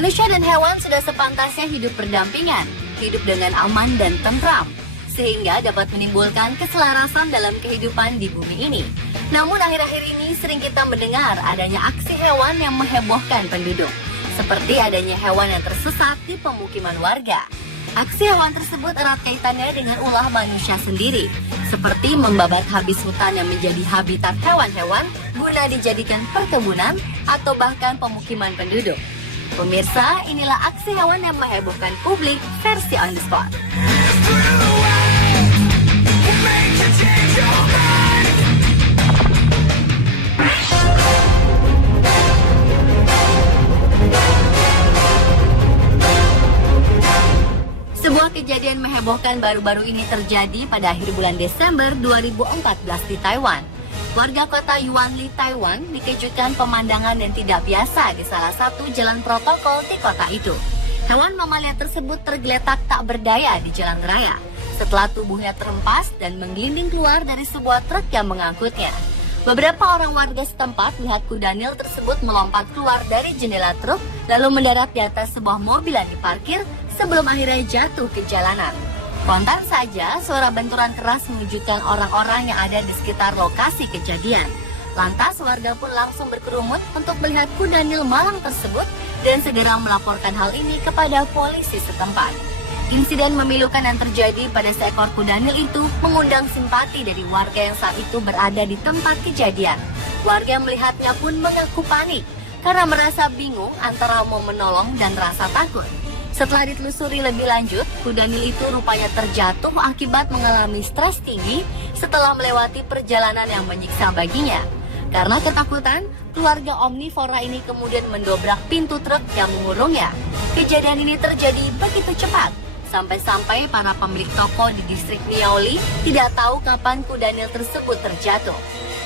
Manusia dan hewan sudah sepantasnya hidup berdampingan, hidup dengan aman dan tentram, sehingga dapat menimbulkan keselarasan dalam kehidupan di bumi ini. Namun akhir-akhir ini sering kita mendengar adanya aksi hewan yang menghebohkan penduduk, seperti adanya hewan yang tersesat di pemukiman warga. Aksi hewan tersebut erat kaitannya dengan ulah manusia sendiri, seperti membabat habis hutan yang menjadi habitat hewan-hewan guna dijadikan perkebunan atau bahkan pemukiman penduduk. Pemirsa, inilah aksi hewan yang menghebohkan publik versi On The Spot. Sebuah kejadian menghebohkan baru-baru ini terjadi pada akhir bulan Desember 2014 di Taiwan. Warga kota Yuanli, Taiwan dikejutkan pemandangan yang tidak biasa di salah satu jalan protokol di kota itu. Hewan mamalia tersebut tergeletak tak berdaya di jalan raya setelah tubuhnya terempas dan menggelinding keluar dari sebuah truk yang mengangkutnya. Beberapa orang warga setempat melihat kuda Nil tersebut melompat keluar dari jendela truk lalu mendarat di atas sebuah mobil yang diparkir sebelum akhirnya jatuh ke jalanan. Spontan saja, suara benturan keras mengejutkan orang-orang yang ada di sekitar lokasi kejadian. Lantas, warga pun langsung berkerumun untuk melihat kuda Nil malang tersebut dan segera melaporkan hal ini kepada polisi setempat. Insiden memilukan yang terjadi pada seekor kuda Nil itu mengundang simpati dari warga yang saat itu berada di tempat kejadian. Warga yang melihatnya pun mengaku panik karena merasa bingung antara mau menolong dan rasa takut. Setelah ditelusuri lebih lanjut, kuda Nil itu rupanya terjatuh akibat mengalami stres tinggi setelah melewati perjalanan yang menyiksa baginya. Karena ketakutan, keluarga omnivora ini kemudian mendobrak pintu truk yang mengurungnya. Kejadian ini terjadi begitu cepat, sampai-sampai para pemilik toko di distrik Miaoli tidak tahu kapan kuda Nil tersebut terjatuh.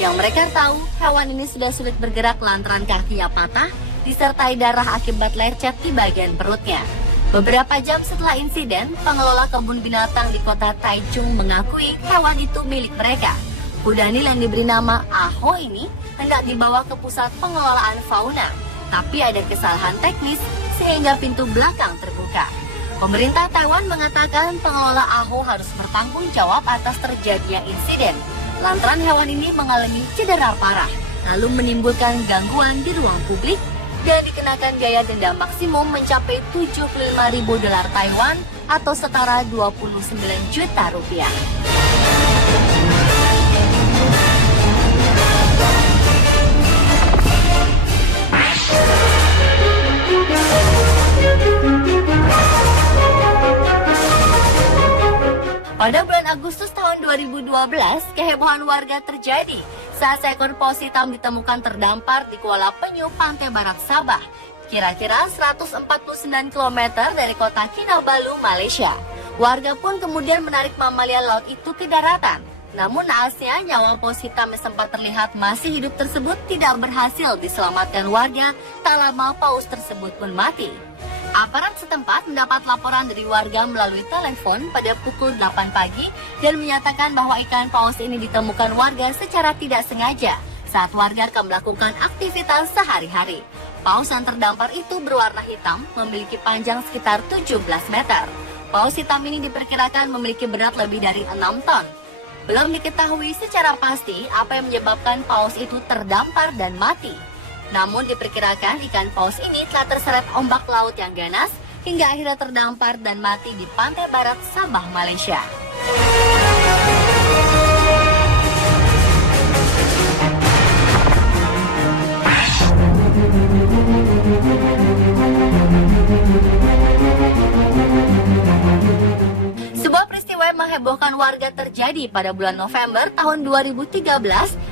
Yang mereka tahu, hewan ini sudah sulit bergerak lantaran kakinya patah, disertai darah akibat lecet di bagian perutnya. Beberapa jam setelah insiden, pengelola kebun binatang di kota Taichung mengakui hewan itu milik mereka. Kuda Nil yang diberi nama Aho ini hendak dibawa ke pusat pengelolaan fauna, tapi ada kesalahan teknis sehingga pintu belakang terbuka. Pemerintah Taiwan mengatakan pengelola Aho harus bertanggung jawab atas terjadinya insiden, lantaran hewan ini mengalami cedera parah, lalu menimbulkan gangguan di ruang publik, dan dikenakan biaya denda maksimum mencapai 75.000 dolar Taiwan atau setara 29 juta rupiah. Pada bulan Agustus tahun 2012, kehebohan warga terjadi saat seekor paus hitam ditemukan terdampar di Kuala Penyu, pantai barat Sabah, kira-kira 149 km dari kota Kinabalu, Malaysia. Warga pun kemudian menarik mamalia laut itu ke daratan. Namun naasnya, nyawa paus hitam yang sempat terlihat masih hidup tersebut tidak berhasil diselamatkan warga, tak lama paus tersebut pun mati. Aparat setempat mendapat laporan dari warga melalui telepon pada pukul 8 pagi dan menyatakan bahwa ikan paus ini ditemukan warga secara tidak sengaja saat warga akan melakukan aktivitas sehari-hari. Paus yang terdampar itu berwarna hitam, memiliki panjang sekitar 17 meter. Paus hitam ini diperkirakan memiliki berat lebih dari 6 ton. Belum diketahui secara pasti apa yang menyebabkan paus itu terdampar dan mati. Namun diperkirakan ikan paus ini telah terseret ombak laut yang ganas hingga akhirnya terdampar dan mati di pantai barat Sabah, Malaysia. Sebuah peristiwa yang menghebohkan warga terjadi pada bulan November tahun 2013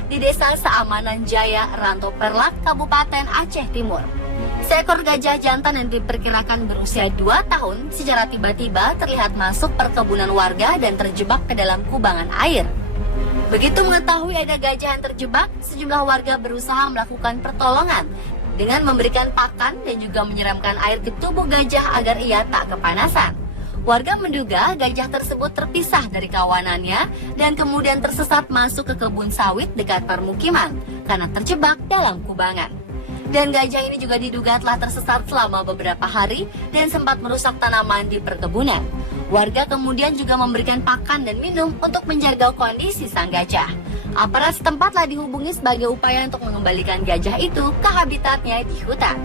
di Desa Seamanan Jaya, Rantau Perlak, Kabupaten Aceh Timur. Seekor gajah jantan yang diperkirakan berusia 2 tahun secara tiba-tiba terlihat masuk perkebunan warga dan terjebak ke dalam kubangan air. Begitu mengetahui ada gajah yang terjebak, sejumlah warga berusaha melakukan pertolongan dengan memberikan pakan dan juga menyiramkan air ke tubuh gajah agar ia tak kepanasan. Warga menduga gajah tersebut terpisah dari kawanannya dan kemudian tersesat masuk ke kebun sawit dekat permukiman karena terjebak dalam kubangan. Dan gajah ini juga diduga telah tersesat selama beberapa hari dan sempat merusak tanaman di perkebunan. Warga kemudian juga memberikan pakan dan minum untuk menjaga kondisi sang gajah. Aparat setempat telah dihubungi sebagai upaya untuk mengembalikan gajah itu ke habitatnya di hutan.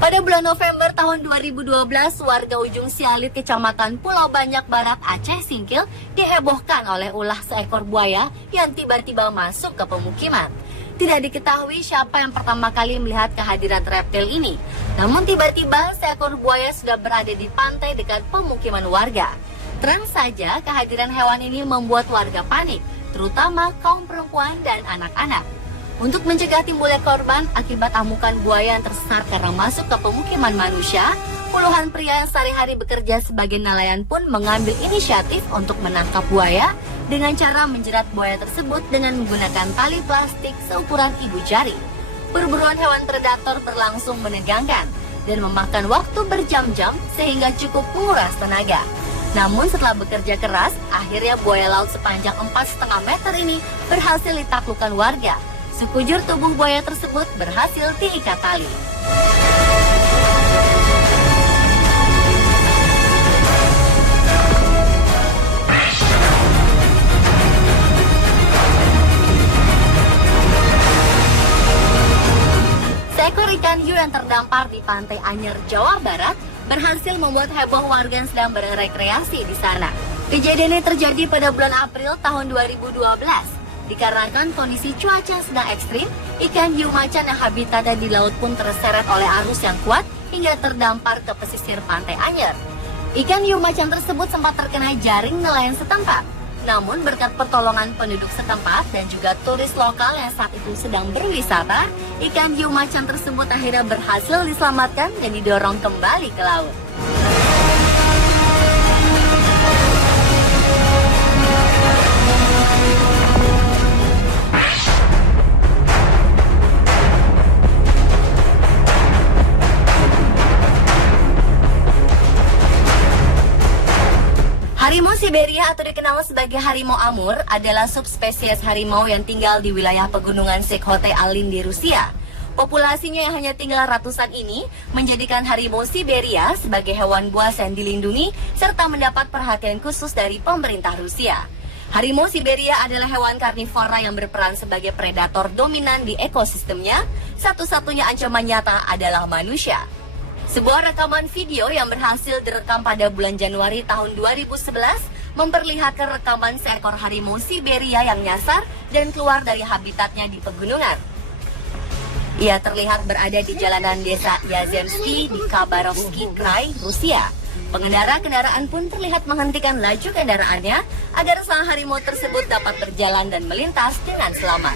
Pada bulan November tahun 2012, warga Ujung Sialit, Kecamatan Pulau Banyak Barat, Aceh Singkil, dihebohkan oleh ulah seekor buaya yang tiba-tiba masuk ke pemukiman. Tidak diketahui siapa yang pertama kali melihat kehadiran reptil ini. Namun tiba-tiba seekor buaya sudah berada di pantai dekat pemukiman warga. Terang saja kehadiran hewan ini membuat warga panik, terutama kaum perempuan dan anak-anak. Untuk mencegah timbulnya korban akibat amukan buaya yang tersesat karena masuk ke pemukiman manusia, puluhan pria yang sehari-hari bekerja sebagai nelayan pun mengambil inisiatif untuk menangkap buaya dengan cara menjerat buaya tersebut dengan menggunakan tali plastik seukuran ibu jari. Perburuan hewan predator berlangsung menegangkan dan memakan waktu berjam-jam sehingga cukup menguras tenaga. Namun setelah bekerja keras, akhirnya buaya laut sepanjang 4,5 meter ini berhasil ditaklukkan warga. Sekujur tubuh buaya tersebut berhasil diikat tali. Seekor ikan hiu yang terdampar di Pantai Anyer, Jawa Barat berhasil membuat heboh warga yang sedang berrekreasi di sana. Kejadian ini terjadi pada bulan April tahun 2012. Dikarenakan kondisi cuaca yang sedang ekstrim, ikan hiu macan yang habitatnya di laut pun terseret oleh arus yang kuat hingga terdampar ke pesisir Pantai Anyer. Ikan hiu macan tersebut sempat terkena jaring nelayan setempat. Namun berkat pertolongan penduduk setempat dan juga turis lokal yang saat itu sedang berwisata, ikan hiu macan tersebut akhirnya berhasil diselamatkan dan didorong kembali ke laut. Harimau Siberia atau dikenal sebagai harimau Amur adalah subspesies harimau yang tinggal di wilayah pegunungan Sekhote-Alin di Rusia. Populasinya yang hanya tinggal ratusan ini menjadikan harimau Siberia sebagai hewan buas yang dilindungi serta mendapat perhatian khusus dari pemerintah Rusia. Harimau Siberia adalah hewan karnivora yang berperan sebagai predator dominan di ekosistemnya. Satu-satunya ancaman nyata adalah manusia. Sebuah rekaman video yang berhasil direkam pada bulan Januari tahun 2011 memperlihatkan rekaman seekor harimau Siberia yang nyasar dan keluar dari habitatnya di pegunungan. Ia terlihat berada di jalanan desa Yazemsky di Khabarovsky Krai, Rusia. Pengendara kendaraan pun terlihat menghentikan laju kendaraannya agar sang harimau tersebut dapat berjalan dan melintas dengan selamat.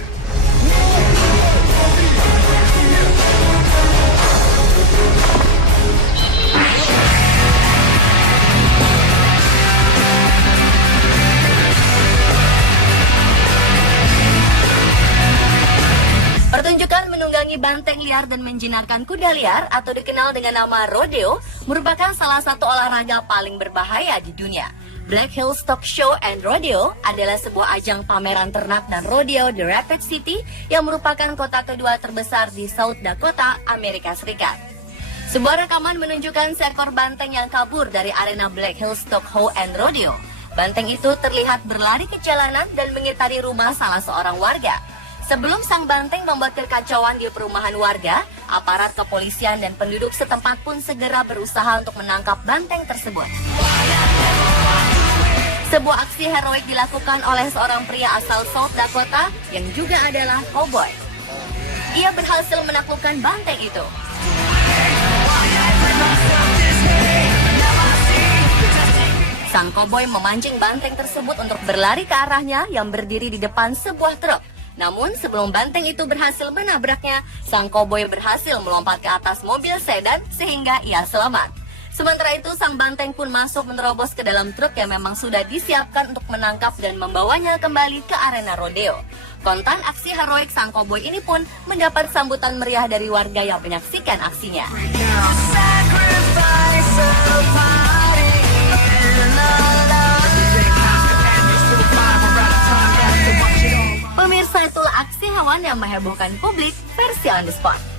Pertunjukan menunggangi banteng liar dan menjinakkan kuda liar atau dikenal dengan nama rodeo merupakan salah satu olahraga paling berbahaya di dunia. Black Hills Stock Show and Rodeo adalah sebuah ajang pameran ternak dan rodeo di Rapid City yang merupakan kota kedua terbesar di South Dakota, Amerika Serikat. Sebuah rekaman menunjukkan seekor banteng yang kabur dari arena Black Hills Stock Show and Rodeo. Banteng itu terlihat berlari ke jalanan dan mengitari rumah salah seorang warga. Sebelum sang banteng membuat kekacauan di perumahan warga, aparat kepolisian dan penduduk setempat pun segera berusaha untuk menangkap banteng tersebut. Sebuah aksi heroik dilakukan oleh seorang pria asal South Dakota yang juga adalah cowboy. Ia berhasil menaklukkan banteng itu. Sang cowboy memancing banteng tersebut untuk berlari ke arahnya yang berdiri di depan sebuah truk. Namun sebelum banteng itu berhasil menabraknya, sang cowboy berhasil melompat ke atas mobil sedan sehingga ia selamat. Sementara itu, sang banteng pun masuk menerobos ke dalam truk yang memang sudah disiapkan untuk menangkap dan membawanya kembali ke arena rodeo. Kontan aksi heroik sang koboi ini pun mendapat sambutan meriah dari warga yang menyaksikan aksinya. Pemirsa, itulah aksi hewan yang menghebohkan publik versi On The Spot.